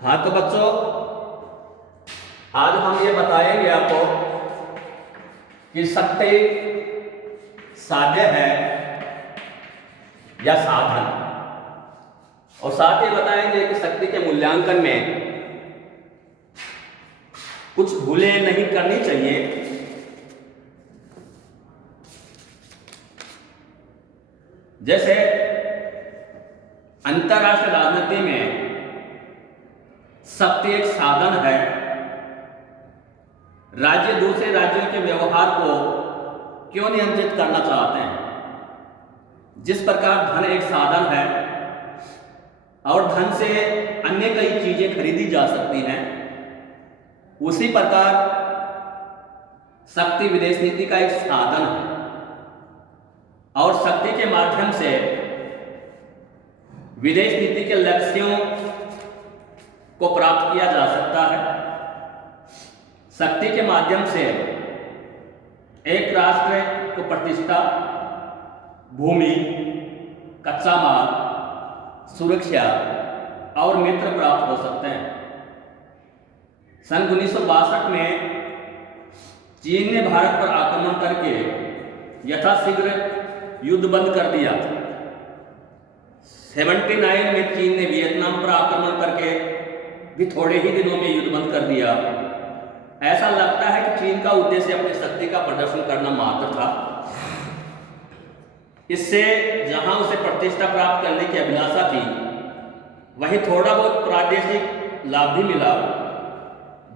हाँ तो बच्चों, आज हम ये बताएंगे आपको कि शक्ति साध्य है या साधन, और साथ ही बताएंगे कि शक्ति के मूल्यांकन में कुछ भूलें नहीं करनी चाहिए। जैसे अंतरराष्ट्रीय राजनीति में शक्ति एक साधन है। राज्य दूसरे राज्यों के व्यवहार को क्यों नियंत्रित करना चाहते हैं? जिस प्रकार धन एक साधन है और धन से अन्य कई चीजें खरीदी जा सकती हैं, उसी प्रकार शक्ति विदेश नीति का एक साधन है और शक्ति के माध्यम से विदेश नीति के लक्ष्यों को प्राप्त किया जा सकता है। शक्ति के माध्यम से एक राष्ट्र को प्रतिष्ठा, भूमि, कच्चा माल, सुरक्षा और मित्र प्राप्त हो सकते हैं। सन 1962 में चीन ने भारत पर आक्रमण करके यथाशीघ्र युद्ध बंद कर दिया। 79 में चीन ने वियतनाम पर आक्रमण करके भी थोड़े ही दिनों में युद्ध बंद कर दिया। ऐसा लगता है कि चीन का उद्देश्य अपनी शक्ति का प्रदर्शन करना मात्र था। इससे जहां उसे प्रतिष्ठा प्राप्त करने की अभिलाषा थी, वहीं थोड़ा बहुत प्रादेशिक लाभ भी मिला।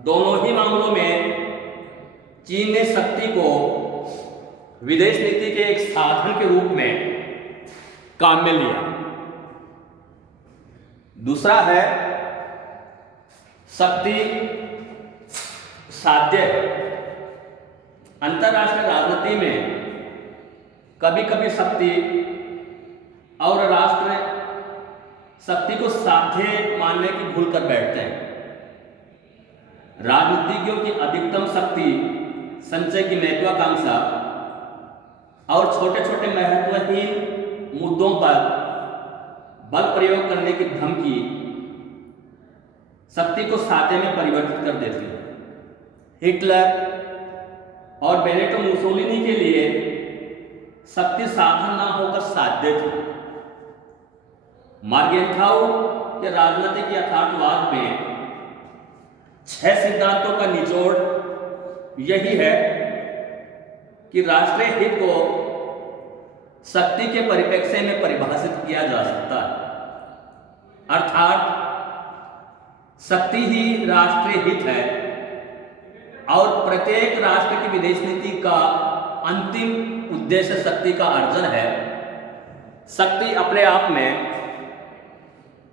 दोनों ही मामलों में चीन ने शक्ति को विदेश नीति के एक साधन के रूप में काम में लिया। दूसरा है शक्ति साध्य। अंतरराष्ट्रीय राजनीति में कभी कभी शक्ति और राष्ट्र शक्ति को साध्य मानने की भूल कर बैठते हैं। राजनीतिज्ञों की अधिकतम शक्ति संचय की महत्वाकांक्षा और छोटे छोटे महत्वहीन मुद्दों पर बल प्रयोग करने की धमकी शक्ति को साध्य में परिवर्तित कर देती है। हिटलर और बेनेटो मुसोलिनी के लिए शक्ति साधन ना होकर साध्य थी। मार्गेंथाउ के राजनीतिक यथार्थवाद में 6 सिद्धांतों का निचोड़ यही है कि राष्ट्रीय हित को शक्ति के परिप्रेक्ष्य में परिभाषित किया जा सकता है, अर्थात शक्ति ही राष्ट्रीय हित है और प्रत्येक राष्ट्र की विदेश नीति का अंतिम उद्देश्य शक्ति का अर्जन है। शक्ति अपने आप में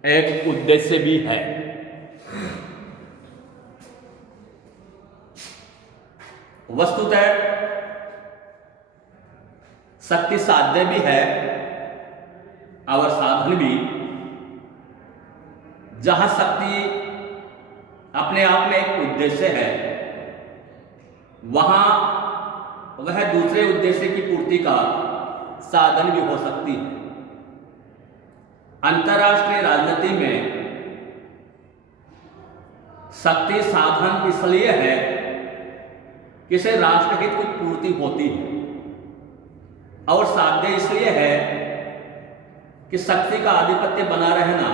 एक उद्देश्य भी है। वस्तुतः शक्ति साध्य भी है और साधन भी। जहां शक्ति अपने आप में एक उद्देश्य है, वहां वह दूसरे उद्देश्य की पूर्ति का साधन भी हो सकती है। अंतरराष्ट्रीय राजनीति में शक्ति साधन इसलिए है कि इससे राष्ट्रहित की पूर्ति होती है, और साध्य इसलिए है कि शक्ति का आधिपत्य बना रहना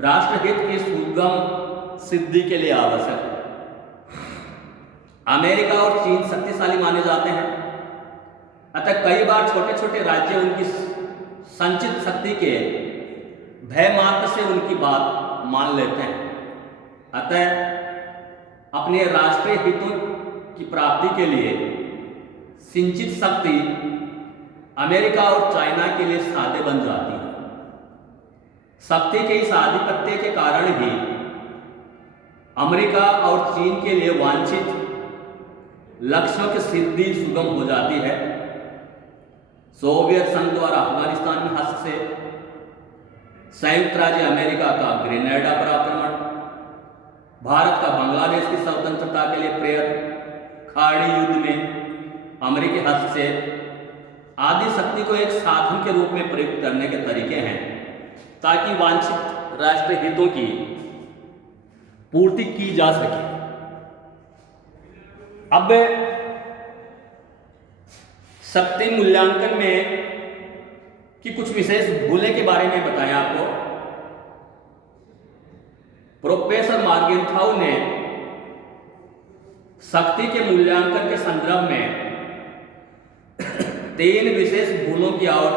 राष्ट्रहित की सुगम सिद्धि के लिए आवश्यक है। अमेरिका और चीन शक्तिशाली माने जाते हैं, अतः कई बार छोटे छोटे राज्य उनकी संचित शक्ति के भय मात्र से उनकी बात मान लेते हैं। अतः अपने राष्ट्रीय हितों की प्राप्ति के लिए संचित शक्ति अमेरिका और चाइना के लिए साध्य बन जाती है। शक्ति के इस आधिपत्य के कारण ही अमेरिका और चीन के लिए वांछित लक्ष्यों की सिद्धि सुगम हो जाती है। सोवियत संघ द्वारा अफगानिस्तान में हस्तक्षेप, संयुक्त राज्य अमेरिका का ग्रेनेडा पर आक्रमण, भारत का बांग्लादेश की स्वतंत्रता के लिए प्रयत्न, खाड़ी युद्ध में अमेरिकी हस्तक्षेप आदि शक्ति को एक साधन के रूप में प्रयुक्त करने के तरीके हैं ताकि वांछित राष्ट्रीय हितों की पूर्ति की जा सके। अब शक्ति मूल्यांकन में की कुछ विशेष भूलें के बारे में बताएं आपको। प्रोफेसर मार्गेंथाउ ने शक्ति के मूल्यांकन के संदर्भ में 3 विशेष भूलों की ओर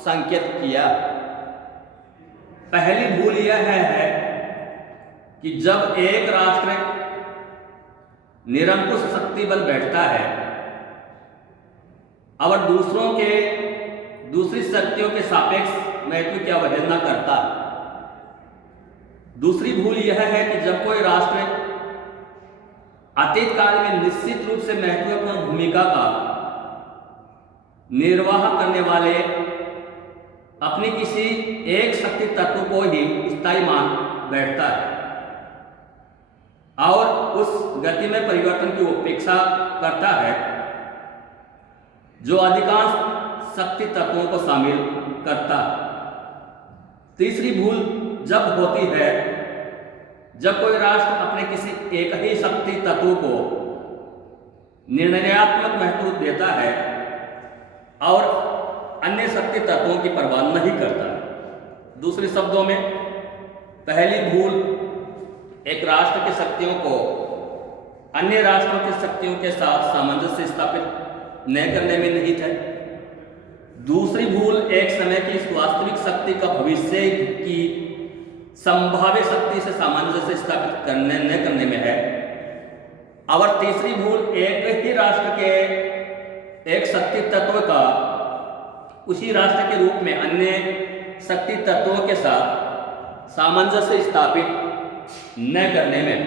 संकेत किया। पहली भूल यह है कि जब एक राष्ट्र निरंकुश शक्ति बल बैठता है और दूसरी शक्तियों के सापेक्ष महत्व की अवहेलना करता। दूसरी भूल यह है कि जब कोई राष्ट्र अतीत काल में निश्चित रूप से महत्वपूर्ण भूमिका का निर्वाह करने वाले अपनी किसी एक शक्ति तत्व को ही स्थायी मान बैठता है और उस गति में परिवर्तन की उपेक्षा करता है जो अधिकांश शक्ति तत्वों को शामिल करता है। तीसरी भूल जब होती है जब कोई राष्ट्र अपने किसी एक ही शक्ति तत्व को निर्णयात्मक महत्व देता है और अन्य शक्ति तत्वों की परवाह नहीं करता। दूसरे शब्दों में, पहली भूल एक राष्ट्र की शक्तियों को अन्य राष्ट्रों की शक्तियों के साथ सामंजस्य स्थापित न करने में नहीं थे। दूसरी भूल एक समय की वास्तविक शक्ति का भविष्य की संभाव्य शक्ति से सामंजस्य स्थापित न करने में है। और तीसरी भूल एक ही राष्ट्र के एक शक्ति तत्व का उसी राष्ट्र के रूप में अन्य शक्ति तत्वों के साथ सामंजस्य स्थापित न करने में।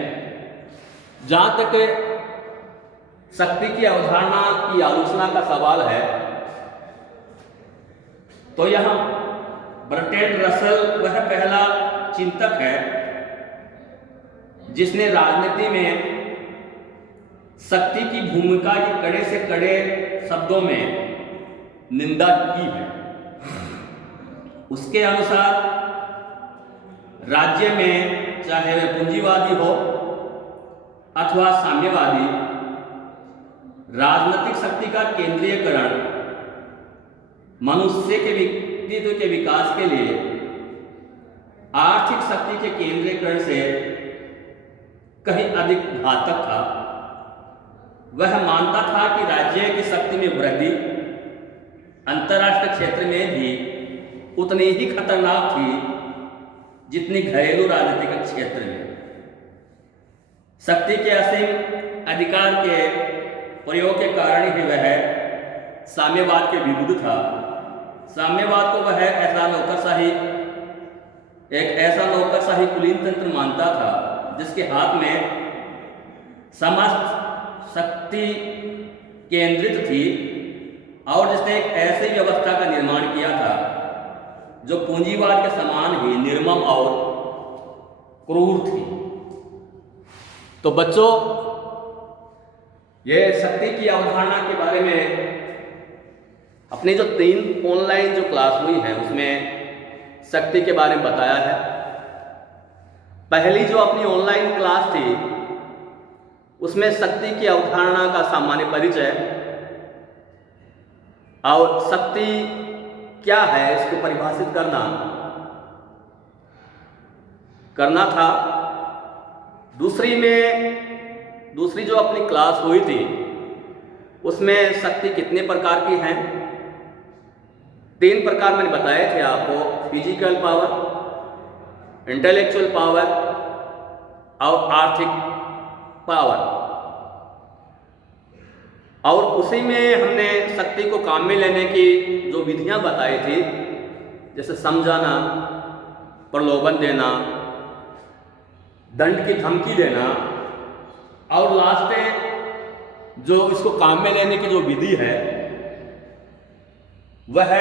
जहां तक शक्ति की अवधारणा की आलोचना का सवाल है तो यहां बर्ट्रैंड रसल वह पहला चिंतक है जिसने राजनीति में शक्ति की भूमिका की कड़े से कड़े शब्दों में निंदा की है। उसके अनुसार राज्य में चाहे वह पूंजीवादी हो अथवा साम्यवादी, राजनीतिक शक्ति का केंद्रीयकरण मनुष्य के व्यक्तित्व के विकास के लिए आर्थिक शक्ति के केंद्रीकरण से कहीं अधिक घातक था। वह मानता था कि राज्य की शक्ति में वृद्धि अंतर्राष्ट्रीय क्षेत्र में भी उतनी ही खतरनाक थी जितनी घरेलू राजनीतिक क्षेत्र में। शक्ति के असीम अधिकार के प्रयोग के कारण ही वह साम्यवाद के विरुद्ध था। साम्यवाद को वह एक ऐसा नौकरशाही कुलीन तंत्र मानता था जिसके हाथ में समस्त शक्ति केंद्रित थी और जिसने एक ऐसी व्यवस्था का निर्माण किया था जो पूंजीवाद के समान ही निर्मम और क्रूर थी। तो बच्चों, ये शक्ति की अवधारणा के बारे में अपनी जो 3 ऑनलाइन जो क्लास हुई है उसमें शक्ति के बारे में बताया है। पहली जो अपनी ऑनलाइन क्लास थी उसमें शक्ति की अवधारणा का सामान्य परिचय और शक्ति क्या है इसको परिभाषित करना था। दूसरी जो अपनी क्लास हुई थी उसमें शक्ति कितने प्रकार की हैं। 3 प्रकार मैंने बताए थे आपको, फिजिकल पावर, इंटेलेक्चुअल पावर और आर्थिक पावर। और उसी में हमने शक्ति को काम में लेने की जो विधियां बताई थी, जैसे समझाना, प्रलोभन देना, दंड की धमकी देना और लास्ट में जो इसको काम में लेने की जो विधि है वह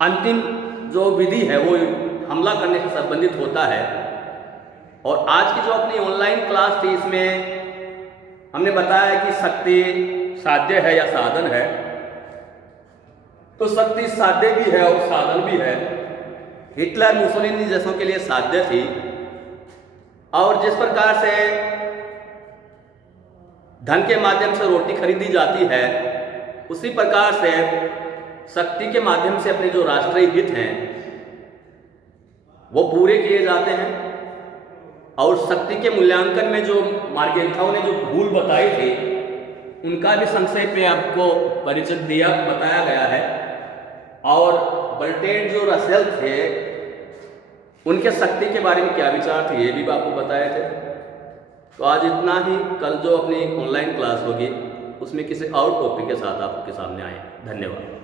अंतिम जो विधि है वो हमला करने से संबंधित होता है। और आज की जो अपनी ऑनलाइन क्लास थी इसमें हमने बताया कि शक्ति साध्य है या साधन है। तो शक्ति साध्य भी है और साधन भी है। हिटलर मुसोलिनी जैसों के लिए साध्य थी और जिस प्रकार से धन के माध्यम से रोटी खरीदी जाती है, उसी प्रकार से शक्ति के माध्यम से अपने जो राष्ट्रीय हित हैं वो पूरे किए जाते हैं। और शक्ति के मूल्यांकन में जो मार्गरेखाओं ने जो भूल बताई थी, उनका भी संक्षेप में आपको परिचय बताया गया है। और बर्ट्रैंड जो रसेल थे, उनके शक्ति के बारे में क्या विचार थे, ये भी आपको बताए थे। तो आज इतना ही। कल जो अपनी ऑनलाइन क्लास होगी उसमें किसी और टॉपिक के साथ आपके सामने आए। धन्यवाद।